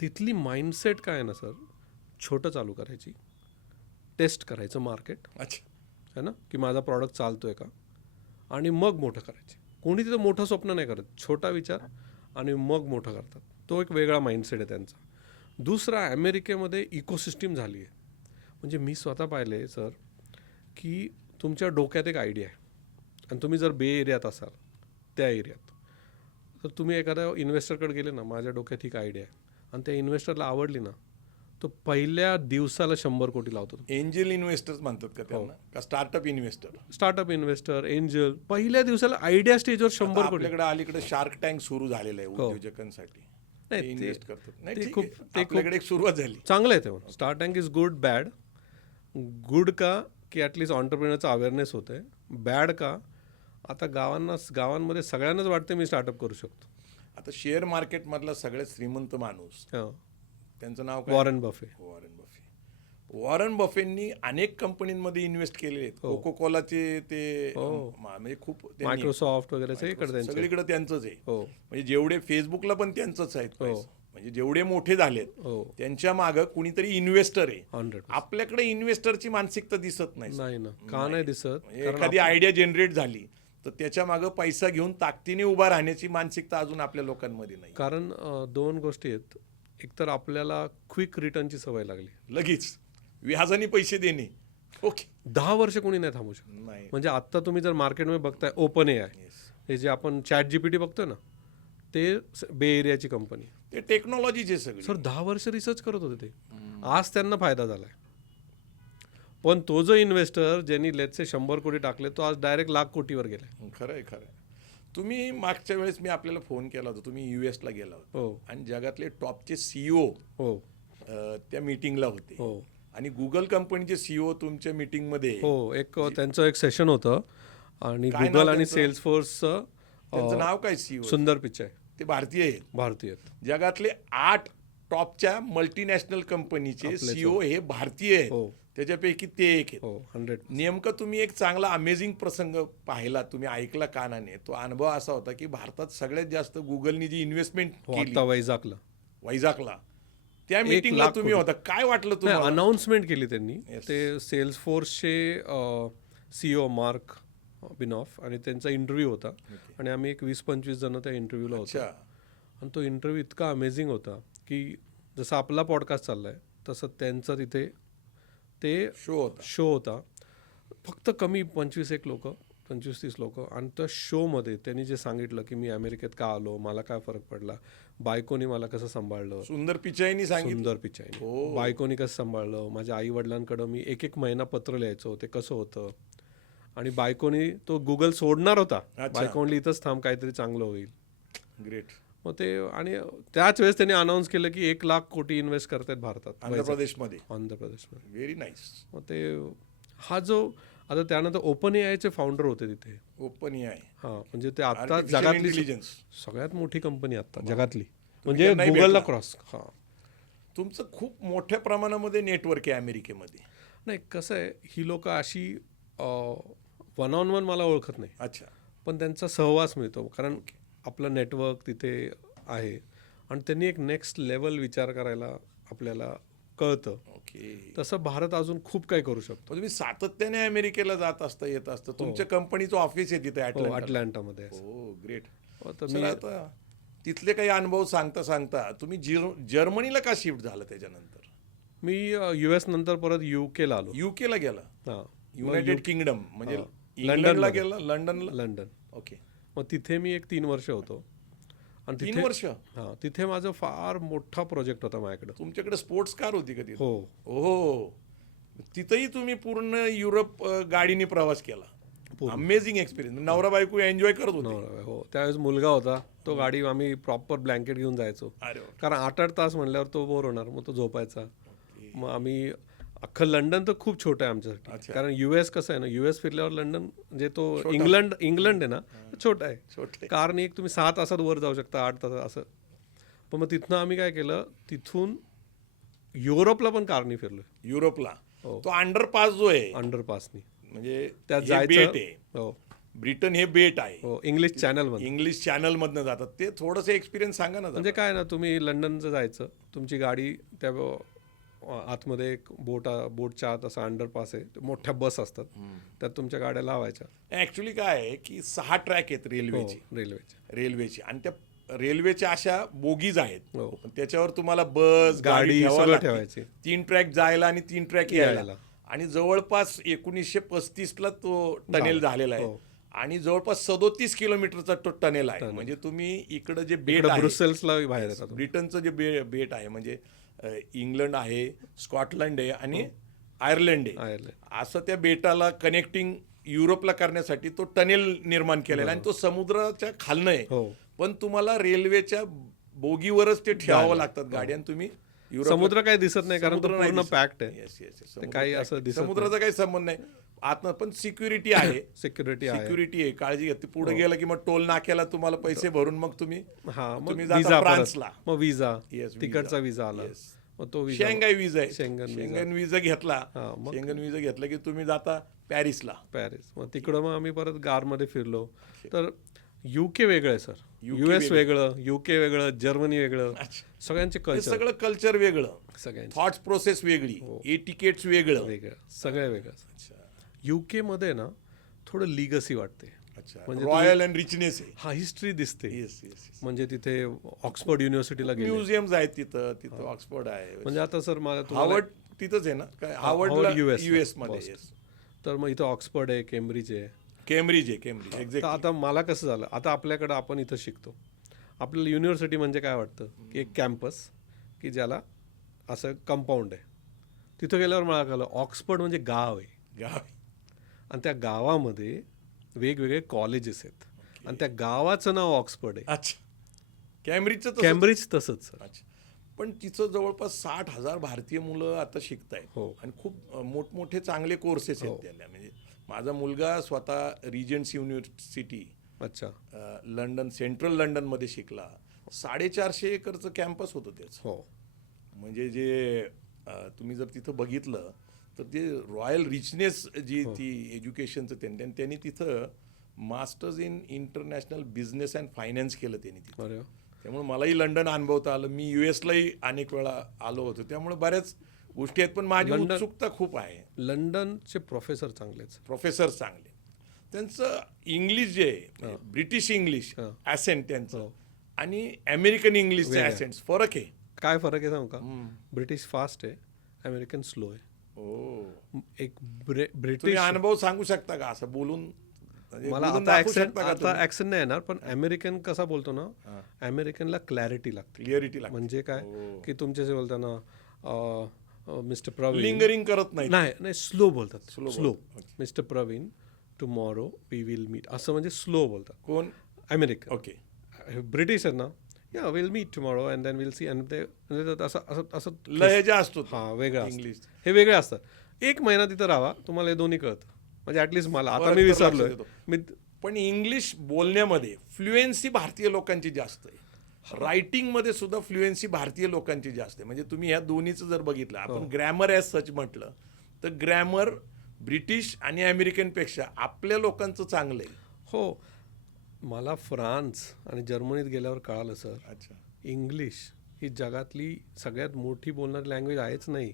तिथली माइंडसेट काय आहे ना सर, छोटं चालू करायची, टेस्ट करायचं मार्केट, अच्छा. है ना, की माझा प्रॉडक्ट चालतोय का, आणि मग मोठं करायचे. कोणी तिथं मोठं स्वप्न नाही करत, छोटा विचार आणि मग मोठं करतात. तो एक वेगळा माइंडसेट आहे त्यांचा. दुसरा, अमेरिकेमध्ये इकोसिस्टीम झाली आहे. म्हणजे मी स्वतः पाहिले आहे सर, की तुमच्या डोक्यात एक आयडिया आहे आणि तुम्ही जर बे एरियात असाल, त्या एरियात, तर तुम्ही एखाद्या इन्व्हेस्टरकडे गेले ना, माझ्या डोक्यात ही आयडिया आहे, आणि त्या इन्व्हेस्टरला आवडली ना, तो पहिल्या दिवसाला 100 कोटी लावतो. एंजल इन्व्हेस्टर्स म्हणतात का त्यांना, का startup investor? Startup investor, angel, पहिल्या दिवसाला आयडिया स्टेजवर 100 कोटी. आपल्याकडे अलीकडे शार्क टँक सुरू झालेलं आहे उद्योजकांसाठी. नाही, इन्व्हेस्ट करतात. नाही, ते ठीक खूप आहे. आपल्याकडे एक सुरुवात झाली. चांगलं आहे ते. Star tank is good. Bad, good का की ॲटलिस्ट ऑन्टरप्रिनरचा अवेअरनेस होतं आहे. बॅड का, आता गावांमध्ये सगळ्यांनाच वाटतं मी स्टार्टअप करू शकतो. आता शेअर मार्केटमधला सगळ्यात श्रीमंत माणूस, त्यांचं नाव काय? Warren Buffett. वॉरन बफेंनी अनेक कंपनीमध्ये इन्व्हेस्ट केलेले आहेत. कोको कोलाचे ते म्हणजे खूप मायक्रोसॉफ्ट वगैरे सगळीकडे त्यांचंच आहे. म्हणजे जेवढे फेसबुकला पण त्यांचंच आहेत. म्हणजे जेवढे मोठे झालेत त्यांच्या मागं कुणीतरी इन्व्हेस्टर आहे. 100%. आपल्याकडे इन्व्हेस्टरची मानसिकता दिसत नाही ना. का नाही दिसत? एखादी आयडिया जनरेट झाली तर त्याच्या मागं पैसा घेऊन ताकदीने उभा राहण्याची मानसिकता अजून आपल्या लोकांमध्ये नाही. कारण दोन गोष्टी आहेत. एकतर आपल्याला क्विक रिटर्नची सवय लागली, लगेच व्याजाने पैसे देणे. ओके, 10 वर्ष कोणी नाही थांबू शकत. म्हणजे आत्ता तुम्ही जर मार्केटमध्ये बघताय, ओपन ए आय, हे जे आपण चॅट जीपीटी बघतोय ना, ते बे एरियाची कंपनी, ते टेक्नॉलॉजीचे सगळे सर 10 वर्ष रिसर्च करत होते ते. आज त्यांना फायदा झालाय. पण तो जो इन्व्हेस्टर ज्यांनी लेट्स से 100 कोटी टाकले, तो आज डायरेक्ट लाख कोटीवर गेलाय. खरंय. तुम्ही मागच्या वेळेस मी आपल्याला फोन केला होता, तुम्ही US ला गेला होता आणि जगातले टॉपचे CEO त्या मीटिंगला होते. आणि गुगल कंपनीचे CEO तुमच्या मीटिंगमध्ये. एक त्यांचं एक सेशन होतं आणि गुगल आणि सेल्सफोर्सचं. त्यांचं नाव काय? CEO सुंदर पिचाई. ते भारतीय आहेत. जगातले 8 टॉपच्या मल्टीनॅशनल कंपनीचे CEO हे भारतीय आहेत. त्याच्यापैकी ते एक आहेत. नेमकं तुम्ही एक चांगला अमेझिंग प्रसंग पाहिला, तुम्ही ऐकला कानाने. तो अनुभव असा होता की भारतात सगळ्यात जास्त गुगलनी जी इन्व्हेस्टमेंट केली वैजागला, त्या मीटिंगला तुम्ही होता. काय वाटलं तुम्हाला? अनाउन्समेंट केली त्यांनी. ते सेल्सफोर्सचे CEO मार्क बिनॉफ आणि त्यांचा इंटरव्ह्यू होता आणि आम्ही एक 20-25 जण त्या इंटरव्ह्यूला होतो. आणि तो इंटरव्ह्यू इतका अमेझिंग होता की जसं आपला पॉडकास्ट चाललाय तसं त्यांचा तिथे ते शो होता. फक्त कमी 25-30 लोक. आणि त्या शोमध्ये त्यांनी जे सांगितलं की मी अमेरिकेत का आलो, मला काय फरक पडला, बायकोनी मला कसं सांभाळलं. सुंदर पिचाईनी बायकोनी कसं सांभाळलं. माझ्या आई वडिलांकडं मी एक महिना पत्र लिहायचो, ते कसं होतं. आणि बायकोनी तो गुगल सोडणार होता. बायको म्हणली इथंच थांब, काहीतरी चांगलं होईल. ग्रेट. मग ते, आणि त्याच वेळेस त्यांनी अनाऊन्स केलं की 1 लाख कोटी इन्व्हेस्ट करतायत भारतात, आंध्र प्रदेशमध्ये. Very nice. मग ते हा जो आता त्यानंतर ओपन एआयचे फाउंडर होते तिथे. ओपन एआय म्हणजे ते आता जगातली सगळ्यात मोठी कंपनी आता जगातली, म्हणजे गुगलला क्रॉस. तुमचं खूप मोठ्या प्रमाणामध्ये नेटवर्क आहे अमेरिकेमध्ये. नाही, कसं आहे, ही लोक अशी 1-on-1 मला ओळखत नाही. अच्छा. पण त्यांचा सहवास मिळतो, कारण आपलं नेटवर्क तिथे आहे आणि त्यांनी एक नेक्स्ट लेवल विचार करायला आपल्याला कळतं. तसं भारत अजून खूप काही करू शकतो. तुम्ही सातत्याने अमेरिकेला जात असता, येत असतं. तुमच्या कंपनीचं ऑफिस आहे तिथे अटलांटामध्ये. ग्रेट. आता तिथले काही अनुभव सांगता तुम्ही जर्मनीला का शिफ्ट झालं त्याच्यानंतर? मी US नंतर परत UK ला आलो. UK ला गेला? युनायटेड किंगडम म्हणजे लंडनला गेला? लंडन. ओके. मग तिथे मी एक 3 वर्ष होतो. आणि 3 वर्ष? तिथे माझा फार मोठा प्रोजेक्ट होता माझ्याकडे. तुमच्याकडे स्पोर्ट्स कार होती का तिथे? हो. तिथेही तुम्ही पूर्ण युरोप गाडीने प्रवास केला. Amazing experience. नवरा बायको एन्जॉय करत होते? हो. त्यावेळेस मुलगा होता, तो गाडी आम्ही प्रॉपर ब्लँकेट घेऊन जायचो, कारण 8-8 तास म्हणल्यावर तो बोर होणार, मग तो झोपायचा. मग आम्ही अख्खं लंडन तर खूप छोटं आहे आमच्यासाठी, कारण US कसं आहे ना, US फिरल्यावर लंडन म्हणजे तो इंग्लंड आहे ना, छोटा आहे. कारने एक तुम्ही 6 तासात वर जाऊ शकता, 8 तासात असं. पण मग तिथनं आम्ही काय केलं, तिथून युरोपला पण कारने फिरलो. युरोपला तो अंडरपास जो आहे, अंडरपासनी म्हणजे त्यात जायचं. ब्रिटन हे बेट आहे, हो, इंग्लिश चॅनलमध्ये. इंग्लिश चॅनलमधनं जातात. ते थोडंसं एक्सपिरियन्स सांगा ना. म्हणजे काय ना, तुम्ही लंडनचं जायचं, तुमची गाडी त्या आतमध्ये एक बोटच्या आत असा अंडरपास आहे, मोठ्या बस असतात, त्यात तुमच्या गाड्या लावायच्या. ऍक्च्युली काय आहे की 6 ट्रॅक आहेत रेल्वेचे आणि त्या रेल्वेच्या अशा बोगीज आहेत. हो. त्याच्यावर तुम्हाला बस गाडी ठेवावी सगळं लागते. ठेवायची. 3 ट्रॅक जायला आणि 3 ट्रॅक यायला. यायला. आणि जवळपास 1935ला तो टनेल झालेला आहे. हो. आणि जवळपास 37 किलोमीटरचा तो टनेल आहे. म्हणजे तुम्ही इकडं जे बेट आहे, ब्रुसेल्सला बाहेर येतात. ब्रिटनचं जे बेट आहे, म्हणजे इंग्लंड आहे, स्कॉटलंड आहे आणि आयर्लंड आहे, असं त्या बेटाला कनेक्टिंग युरोपला करण्यासाठी तो टनेल निर्माण केलेला आहे. आणि तो समुद्राच्या खालनं आहे, पण तुम्हाला रेल्वेच्या बोगीवरच ते ठेवावं लागतात गाडी. आणि तुम्ही समुद्र काही दिसत नाही, कारण तो पूर्ण पॅक्ड आहे. काही असं दिसत, समुद्राचा काही संबंध नाही आत, पण सिक्युरिटी आहे. सिक्युरिटी आहे, काळजी घेते. पुढे गेलं की मग टोल नाक्याला तुम्हाला पैसे भरून मग तुम्ही तुम्ही जाता फ्रान्सला. मग विजा, तिकडचा विजा आला, मग तो शेंगाई विजा आहे, शेंगन विजा घेतला. शेंगन विजा घेतला की तुम्ही जाता पॅरिस. मग तिकडं मग आम्ही परत कारमध्ये फिरलो. तर युके वेगळं आहे सर, US वेगळं, UK वेगळं, जर्मनी वेगळं, सगळ्यांचे कल्चर, सगळं कल्चर वेगळं, सगळ्यांचे थॉट्स प्रोसेस वेगळी, एटिकेट्स वेगळं, सगळं वेगळं. UK मध्ये ना थोडं लिगसी वाटते, म्हणजे रॉयल अँड रिचनेस आहे. हा, हिस्ट्री दिसते. म्हणजे तिथे ऑक्सफोर्ड युनिव्हर्सिटीला गेले, म्युझियम्स आहेत तिथं ऑक्सफोर्ड आहे. म्हणजे आता सर मला हार्वर्ड तिथंच आहे ना, काय हार्वर्ड US मध्ये. तर मग इथं ऑक्सफोर्ड आहे, केम्ब्रिज आहे. एक्झॅक्ट. आता मला कसं झालं, आता आपल्याकडं आपण इथं शिकतो, आपल्याला युनिव्हर्सिटी म्हणजे काय वाटतं की एक कॅम्पस की ज्याला असं कंपाऊंड आहे. तिथं गेल्यावर मला कळलं ऑक्सफोर्ड म्हणजे गाव आहे. आणि त्या गावामध्ये वेगवेगळे कॉलेजेस आहेत, आणि त्या गावाचं नाव ऑक्सफोर्ड आहे. कॅम्ब्रिज तसंच सर. पण तिथं जवळपास 60,000 भारतीय मुलं आता शिकतायत. आणि खूप मोठमोठे चांगले कोर्सेस आहेत त्याला. म्हणजे माझा मुलगा स्वतः regents university London, central London मध्ये शिकला. 450 एकरचं कॅम्पस होतं त्याचं. म्हणजे जे तुम्ही जर तिथं बघितलं तर ते रॉयल रिचनेस जी ती एज्युकेशनचं त्यांनी तिथं masters in international business and finance केलं त्यांनी तिथं. त्यामुळे मलाही लंडन अनुभवता आलं. मी US लाही अनेक वेळा आलो होतो, त्यामुळे बऱ्याच गोष्टी आहेत. पण माझी उत्सुकता खूप आहे. लंडनचे प्रोफेसर चांगले, त्यांचं इंग्लिश जे आहे, ब्रिटिश इंग्लिश ॲसेंट त्यांचं आणि अमेरिकन इंग्लिशचे ॲसेंट फरक आहे. काय फरक आहे सांगू का? ब्रिटिश फास्ट आहे, अमेरिकन स्लो आहे. एक ब्रिटिश अनुभव सांगू शकता का असं बोलून? मला आता ऍक्सेंट नाही येणार, पण अमेरिकन कसा बोलतो ना, अमेरिकनला क्लॅरिटी लागते. म्हणजे काय की तुमच्याशी बोलताना मिस्टर प्रवीण लिंगरिंग करत नाही, स्लो बोलतात. Slow mister Praveen tomorrow we will meet, असं म्हणजे स्लो बोलतात. कोण? अमेरिकन. ओके. ब्रिटिश आहेत ना, या will meet tomorrow and then will see, आणि ते असं लहेजा असतो वेगळा इंग्लिश, हे वेगळे असतात. 1 महिना तिथं राहा, तुम्हाला हे दोन्ही कळतं. म्हणजे ऍटलीस्ट मला, आता मी विसरलोय. पण इंग्लिश बोलण्यामध्ये फ्लुएन्सी भारतीय लोकांची जास्त आहे. रायटिंगमध्ये सुद्धा फ्लुएन्सी भारतीय लोकांची जास्त आहे. म्हणजे तुम्ही ह्या दोन्हीचं जर बघितलं, आपण ग्रॅमर ॲज सच म्हटलं तर ग्रॅमर ब्रिटिश आणि अमेरिकनपेक्षा आपल्या लोकांचं चांगलं आहे. हो, मला फ्रान्स आणि जर्मनीत गेल्यावर कळालं सर, इंग्लिश ही जगातली सगळ्यात मोठी बोलणारी लँग्वेज आहेच नाही.